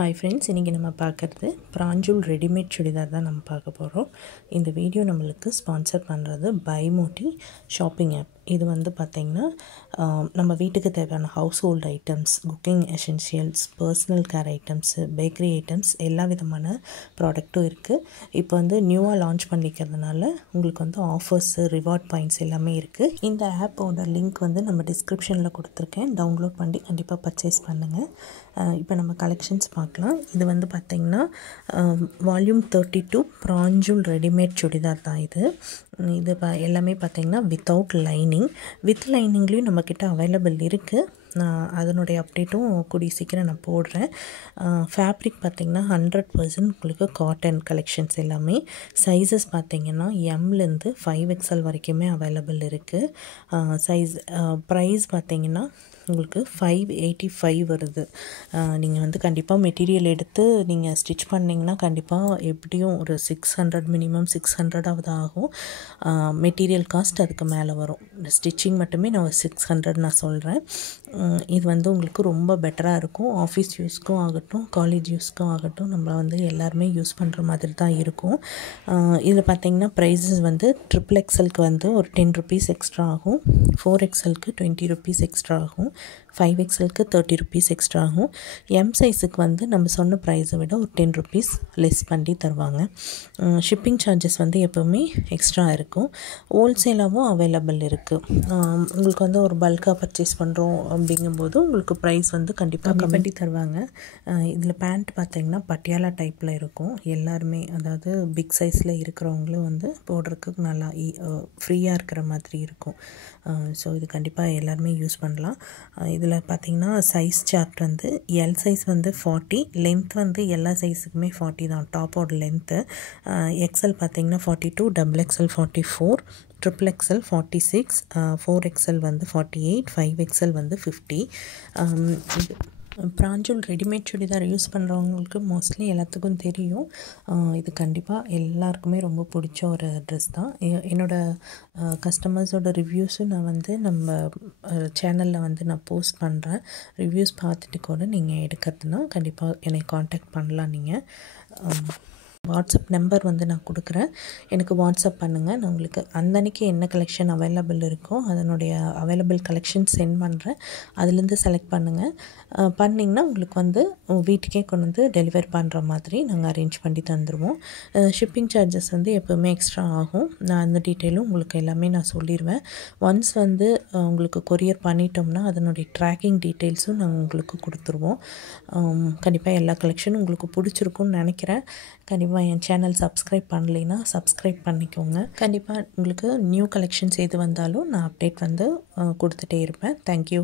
Hi friends, இன்றைக்கி நம்ம பார்க்குறது பிராஞ்சூல் ரெடிமேட் சுடிதார் தான் நம்ம பார்க்க போகிறோம். இந்த வீடியோ நம்மளுக்கு ஸ்பான்சர் பண்ணுறது பைமோட்டி ஷாப்பிங் ஆப். இது வந்து பார்த்திங்கன்னா நம்ம வீட்டுக்கு தேவையான house hold items, cooking essentials, personal care items, bakery items எல்லா விதமான ப்ராடக்ட்டும் இருக்குது. இப்போ வந்து நியூவாக லான்ச் பண்ணிக்கிறதுனால உங்களுக்கு வந்து ஆஃபர்ஸு, ரிவார்ட் பாயிண்ட்ஸ் எல்லாமே இருக்குது. இந்த ஆப்போட லிங்க் வந்து நம்ம டிஸ்கிரிப்ஷனில் கொடுத்துருக்கேன். டவுன்லோட் பண்ணி கண்டிப்பாக பர்ச்சேஸ் பண்ணுங்கள். இப்போ நம்ம கலெக்ஷன்ஸ் பார்க்கலாம். இது வந்து பார்த்திங்கன்னா வால்யூம் 32 பிராஞ்சூல் ரெடிமேட் சுடிதார் தான் இது. எல்லாமே பார்த்திங்கன்னா வித்தவுட் லைனிங், வித் லைனிங்லேயும் நம்மக்கிட்ட அவைலபிள் இருக்குது. அதனுடைய அப்டேட்டும் கூடிய சீக்கிரம் நான் போடுறேன். ஃபேப்ரிக் பார்த்திங்கன்னா 100% உங்களுக்கு காட்டன் கலெக்ஷன்ஸ் எல்லாமே. சைஸஸ் பார்த்திங்கன்னா எம்லேருந்து 5XL வரைக்குமே அவைலபிள் இருக்குது. ப்ரைஸ் பார்த்திங்கன்னா உங்களுக்கு 585 வருது. நீங்கள் வந்து கண்டிப்பாக மெட்டீரியல் எடுத்து நீங்கள் ஸ்டிச் பண்ணிங்கன்னா கண்டிப்பாக எப்படியும் ஒரு 600 மினிமம் 600 ஆகும். மெட்டீரியல் காஸ்ட் அதுக்கு மேலே வரும். ஸ்டிச்சிங் மட்டுமே நான் 600 நான் சொல்கிறேன். இது வந்து உங்களுக்கு ரொம்ப பெட்டராக இருக்கும். ஆஃபீஸ் யூஸ்க்கும் ஆகட்டும், காலேஜ் யூஸ்க்கும் ஆகட்டும், நம்ம வந்து எல்லாருமே யூஸ் பண்ணுற மாதிரி தான் இருக்கும். இதில் பார்த்திங்கன்னா ப்ரைஸஸ் வந்து XXXLக்கு வந்து ஒரு 10 rupees எக்ஸ்ட்ரா ஆகும், 4XLக்கு 20 rupees எக்ஸ்ட்ரா ஆகும், 5XLக்கு 30 rupees எக்ஸ்ட்ரா ஆகும். எம் சைஸுக்கு வந்து நம்ம சொன்ன ப்ரைஸை விட ஒரு 10 rupees லெஸ் பண்ணி தருவாங்க. ஷிப்பிங் சார்ஜஸ் வந்து எப்போவுமே எக்ஸ்ட்ரா இருக்கும். ஹோல்சேலாகவும் அவைலபிள் இருக்குது. உங்களுக்கு வந்து ஒரு பல்காக பர்ச்சேஸ் பண்ணுறோம் அப்படிங்கும்போது உங்களுக்கு ப்ரைஸ் வந்து கண்டிப்பாக கம்மி பண்ணி தருவாங்க. இதில் பேண்ட் பார்த்திங்கன்னா பட்டியாலா டைப்பில் இருக்கும். எல்லாருமே, அதாவது பிக் சைஸில் இருக்கிறவங்களும் வந்து போடுறதுக்கு நல்லா ஃப்ரீயாக இருக்கிற மாதிரி இருக்கும். ஸோ இது கண்டிப்பாக எல்லாருமே யூஸ் பண்ணலாம். இதில் பார்த்திங்கன்னா சைஸ் சார்ட் வந்து எல் சைஸ் வந்து 40, லென்த் வந்து எல்லா சைஸுக்குமே 40 தான் டாப்போட லென்த்து. எக்ஸ்எல் பார்த்திங்கன்னா 42, XXL 44, XXL 46, 4XL வந்து 48, 5XL வந்து 50. பிராஞ்சூல் ரெடிமேட் சுடிதார் யூஸ் பண்ணுறவங்களுக்கு மோஸ்ட்லி எல்லாத்துக்கும் தெரியும். இது கண்டிப்பாக எல்லாருக்குமே ரொம்ப பிடிச்ச ஒரு ட்ரெஸ் தான். என்னோடய கஸ்டமர்ஸோட ரிவ்யூஸும் நான் வந்து நம்ம சேனலில் வந்து நான் போஸ்ட் பண்ணுறேன். ரிவ்யூஸ் பார்த்துட்டு கூட நீங்கள் எடுக்கிறதுனா கண்டிப்பாக என்னை காண்டாக்ட் பண்ணலாம். நீங்கள் வாட்ஸ்அப் நம்பர் வந்து நான் கொடுக்குறேன். எனக்கு வாட்ஸ்அப் பண்ணுங்கள். நான் உங்களுக்கு அன்னன்னைக்கு என்ன கலெக்ஷன் அவைலபிள் இருக்கோ அதனுடைய அவைலபிள் கலெக்ஷன் சென்ட் பண்ணுறேன். அதுலேருந்து செலக்ட் பண்ணுங்கள். பண்ணிங்கன்னா உங்களுக்கு வந்து வீட்டுக்கே கொண்டு வந்து டெலிவர் பண்ணுற மாதிரி நாங்கள் அரேஞ்ச் பண்ணி தந்துடுவோம். ஷிப்பிங் சார்ஜஸ் வந்து எப்போவுமே எக்ஸ்ட்ரா ஆகும். நான் அந்த டீட்டெயிலும் உங்களுக்கு எல்லாமே நான் சொல்லிடுவேன். ஒன்ஸ் வந்து உங்களுக்கு கொரியர் பண்ணிட்டோம்னா அதனுடைய ட்ராக்கிங் டீட்டெயில்ஸும் நாங்கள் உங்களுக்கு கொடுத்துருவோம். கண்டிப்பாக எல்லா கலெக்ஷனும் உங்களுக்கு பிடிச்சிருக்குன்னு நினைக்கிறேன். கண்டிப்பாக என் சேனல் சப்ஸ்கிரைப் பண்ணலைன்னா சப்ஸ்கிரைப் பண்ணிக்கோங்க. கண்டிப்பாக உங்களுக்கு நியூ கலெக்ஷன்ஸ் எது வந்தாலும் நான் அப்டேட் வந்து கொடுத்துட்டே இருப்பேன். தேங்க்யூ.